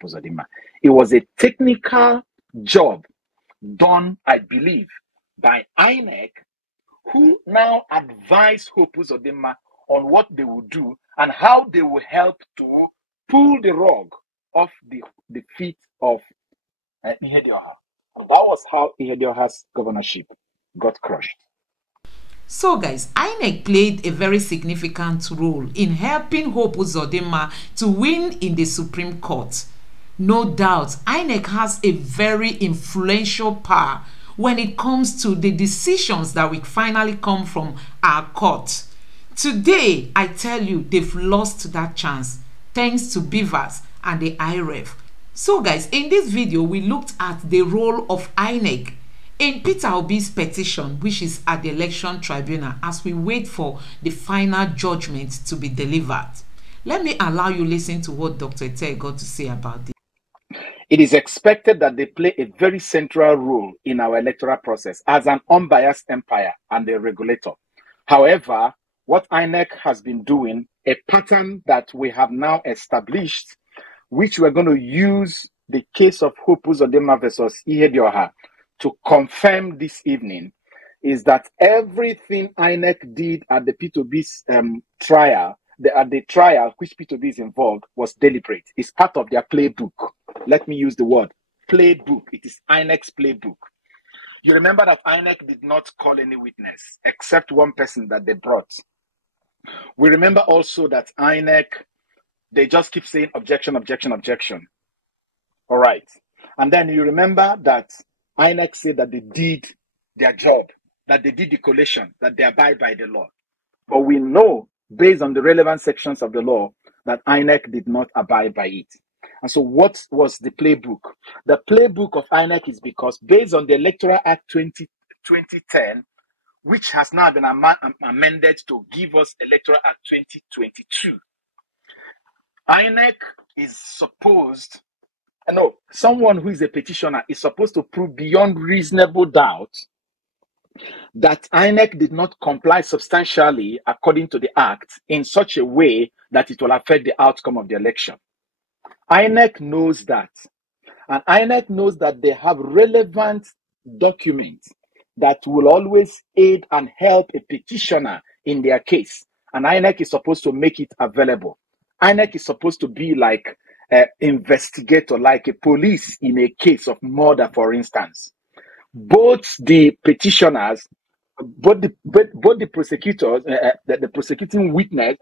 Hope Uzodinma. It was a technical job done, I believe, by Inec, who now advise Hope Uzodinma on what they will do and how they will help to pull the rug off the feet of Ihedioha. And that was how Ihedioha's governorship got crushed. So guys, INEC played a very significant role in helping Hope Uzodinma to win in the Supreme Court. No doubt, INEC has a very influential power when it comes to the decisions that will finally come from our court. Today, I tell you, they've lost that chance thanks to Beavers and the IREF. So guys, in this video, we looked at the role of INEC in Peter Obi's petition, which is at the election tribunal, as we wait for the final judgment to be delivered. Let me allow you listen to what Dr. Ete got to say about this. It is expected that they play a very central role in our electoral process as an unbiased umpire and a regulator. However, what INEC has been doing, a pattern that we have now established, which we're going to use the case of Hope Uzodinma versus Ihedioha to confirm this evening, is that everything INEC did at the Peter Obi's trial, at the trial which Peter Obi is involved, was deliberate. It's part of their playbook. Let me use the word playbook. It is INEC's playbook. You remember that INEC did not call any witness except one person that they brought. We remember also that INEC, they just keep saying objection, objection, objection. All right. And then you remember that INEC said that they did their job, that they did the collation, that they abide by the law. But we know, based on the relevant sections of the law, that INEC did not abide by it. And so what was the playbook? The playbook of INEC is because based on the Electoral Act 2010, which has now been amended to give us Electoral Act 2022, INEC is supposed, someone who is a petitioner is supposed to prove beyond reasonable doubt that INEC did not comply substantially according to the Act in such a way that it will affect the outcome of the election. INEC knows that. And INEC knows that they have relevant documents that will always aid and help a petitioner in their case. And INEC is supposed to make it available. INEC is supposed to be like an investigator, like a police in a case of murder, for instance. Both the petitioners, both the prosecutors, the prosecuting witness,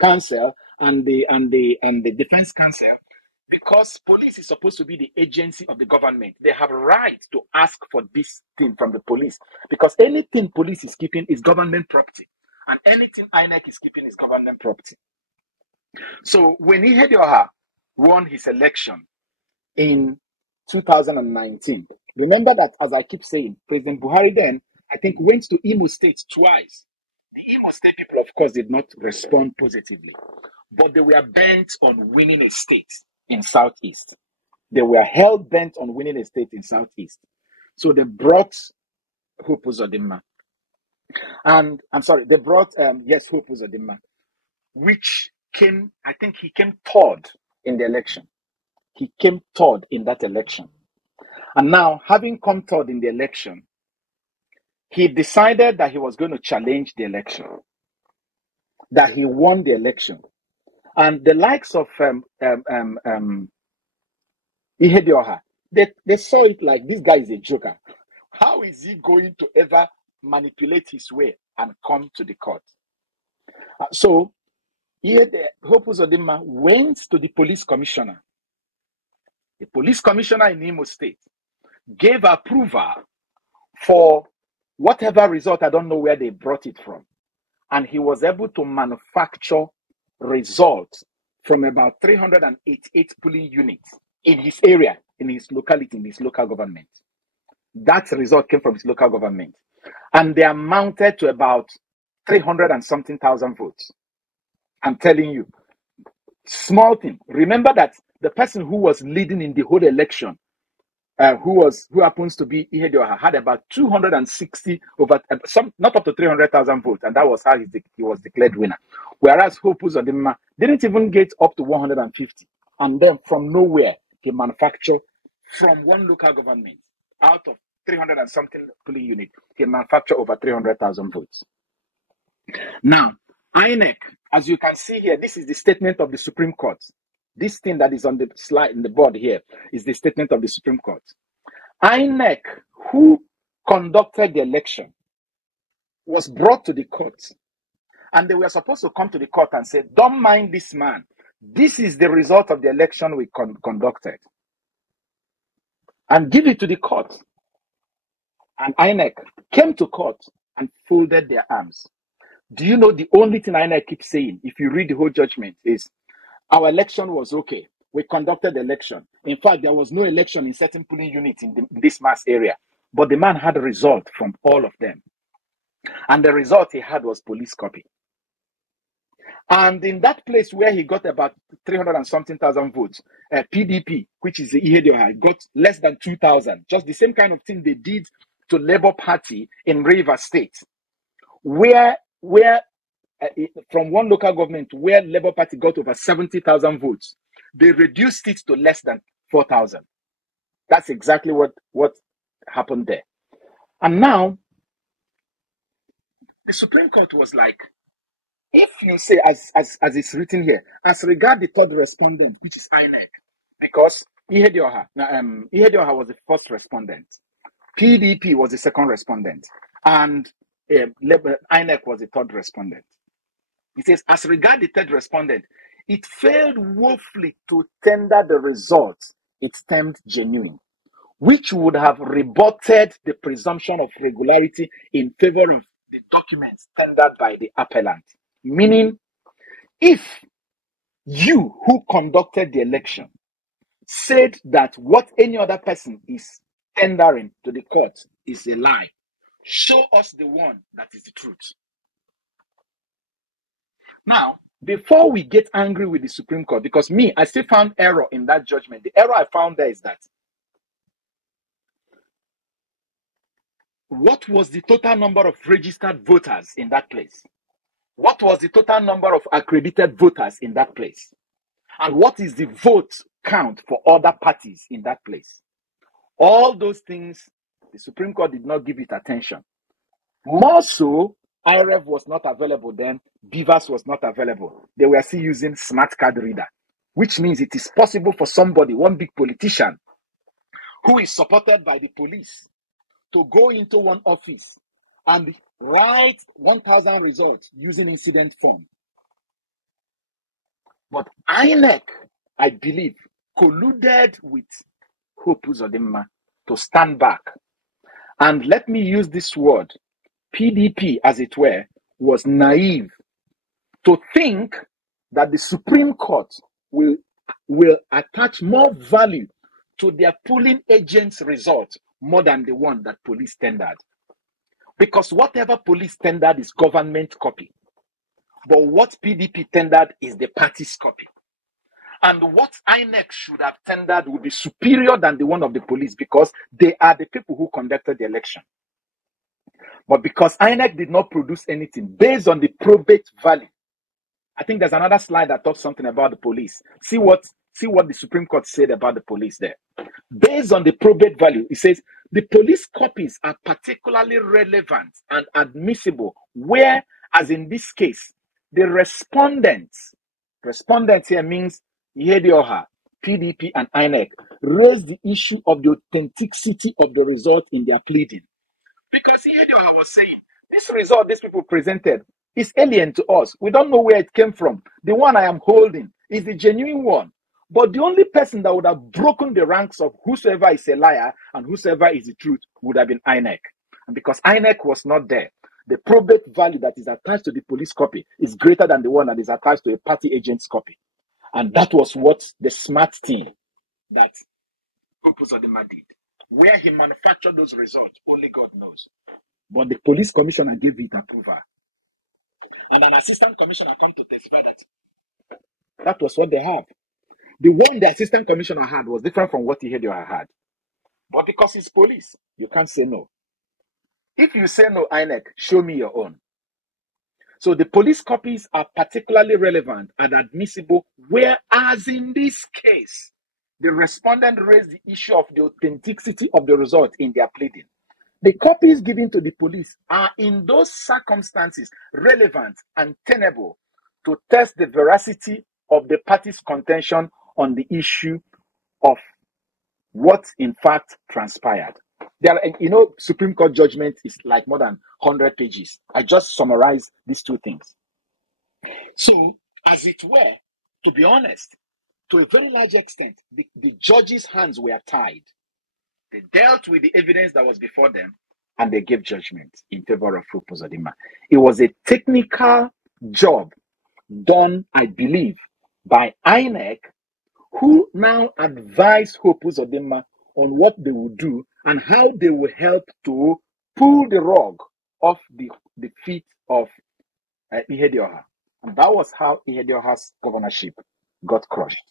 counsel, and the defense counsel, because police is supposed to be the agency of the government. They have a right to ask for this thing from the police, because anything police is keeping is government property, and anything INEC is keeping is government property. So when Ihedioha won his election in 2019, remember that, as I keep saying, President Buhari then, I think, went to Imo State twice. The Imo State people, of course, did not respond positively, but they were bent on winning a state in Southeast. They were hell-bent on winning a state in Southeast. So they brought Hope Uzodinma. And I'm sorry, they brought, Hope Uzodinma, which came, I think he came third in the election. He came third in that election. And now, having come third in the election, he decided that he was going to challenge the election, that he won the election. And the likes of Ihedioha, they saw it like, this guy is a joker. How is he going to ever manipulate his way and come to the court? So Hope Uzodinma went to the police commissioner. The police commissioner in Imo State gave approval for whatever result, I don't know where they brought it from. And he was able to manufacture results from about 388 polling units in his area, in his locality, in his local government. That result came from his local government. And they amounted to about 300 and something thousand votes. I'm telling you, small thing. Remember that the person who was leading in the whole election, who happens to be Ihedioha, had about 260 over not up to 300,000 votes, and that was how he was declared winner. Whereas Hope Uzodinma didn't even get up to 150. And then from nowhere, he manufactured from one local government out of 300 and something polling unit, he manufactured over 300,000 votes. Now, INEC, as you can see here, this is the statement of the Supreme Court. This thing that is on the slide in the board here is the statement of the Supreme Court. INEC, who conducted the election, was brought to the court, and they were supposed to come to the court and say, don't mind this man. This is the result of the election we conducted. And give it to the court. And INEC came to court and folded their arms. Do you know the only thing INEC keeps saying, if you read the whole judgment, is our election was okay. We conducted the election. In fact, there was no election in certain polling units in this mass area. But the man had a result from all of them. And the result he had was police copy. And in that place where he got about 300 and something thousand votes, PDP, which is the Ihedioha, got less than 2,000. Just the same kind of thing they did to Labour Party in Rivers State, where from one local government where Labour Party got over 70,000 votes, they reduced it to less than 4,000. That's exactly what happened there. And now, the Supreme Court was like, if you say, as it's written here, as regard the third respondent, which is INEC, because Ihedioha was the first respondent, PDP was the second respondent, and INEC was the third respondent. It says, as regard the third respondent, it failed woefully to tender the results it termed genuine, which would have rebutted the presumption of regularity in favor of the documents tendered by the appellant. Meaning, if you who conducted the election said that what any other person is tendering to the court is a lie, show us the one that is the truth. Now, before we get angry with the Supreme Court, because I still found error in that judgment. The error I found there is that what was the total number of registered voters in that place? What was the total number of accredited voters in that place? And what is the vote count for other parties in that place? All those things, the Supreme Court did not give it attention. More so, IREV was not available then, Beavers was not available. They were still using smart card reader, which means it is possible for somebody, one big politician, who is supported by the police, to go into one office and write 1,000 results using incident form. But INEC, I believe, colluded with Hope Uzodimma to stand back. And let me use this word, PDP, as it were, was naive to think that the Supreme Court will attach more value to their polling agent's result more than the one that police tendered. Because whatever police tendered is government copy. But what PDP tendered is the party's copy. And what INEC should have tendered would be superior than the one of the police because they are the people who conducted the election. But because INEC did not produce anything based on the probate value, I think there's another slide that talks something about the police. See what the Supreme Court said about the police there. Based on the probate value, it says the police copies are particularly relevant and admissible where, as in this case, the respondents here means Ihedioha, PDP, and INEC, raised the issue of the authenticity of the result in their pleading. Because Ihedioha was saying, this result these people presented is alien to us. We don't know where it came from. The one I am holding is the genuine one. But the only person that would have broken the ranks of whosoever is a liar and whosoever is the truth would have been INEC. And because INEC was not there, the probate value that is attached to the police copy is greater than the one that is attached to a party agent's copy. And that was what the smart thing that Hope Uzodimma did. Where he manufactured those results, only God knows. But the police commissioner gave it approval. And an assistant commissioner come to testify that was what they have. The one the assistant commissioner had was different from what Ihedioha had. But because it's police, you can't say no. If you say no, INEC, show me your own. So the police copies are particularly relevant and admissible, whereas in this case, the respondent raised the issue of the authenticity of the result in their pleading. The copies given to the police are in those circumstances relevant and tenable to test the veracity of the party's contention on the issue of what in fact transpired. Supreme Court judgment is like more than 100 pages. I just summarized these two things. So, as it were, to be honest, to a very large extent, the judges' hands were tied. They dealt with the evidence that was before them and they gave judgment in favor of Hope Uzodimma. It was a technical job done, I believe, by Inec, who now advise Hope Uzodimma on what they will do and how they will help to pull the rug off the feet of Ihedioha. And that was how Ihedioha's governorship got crushed.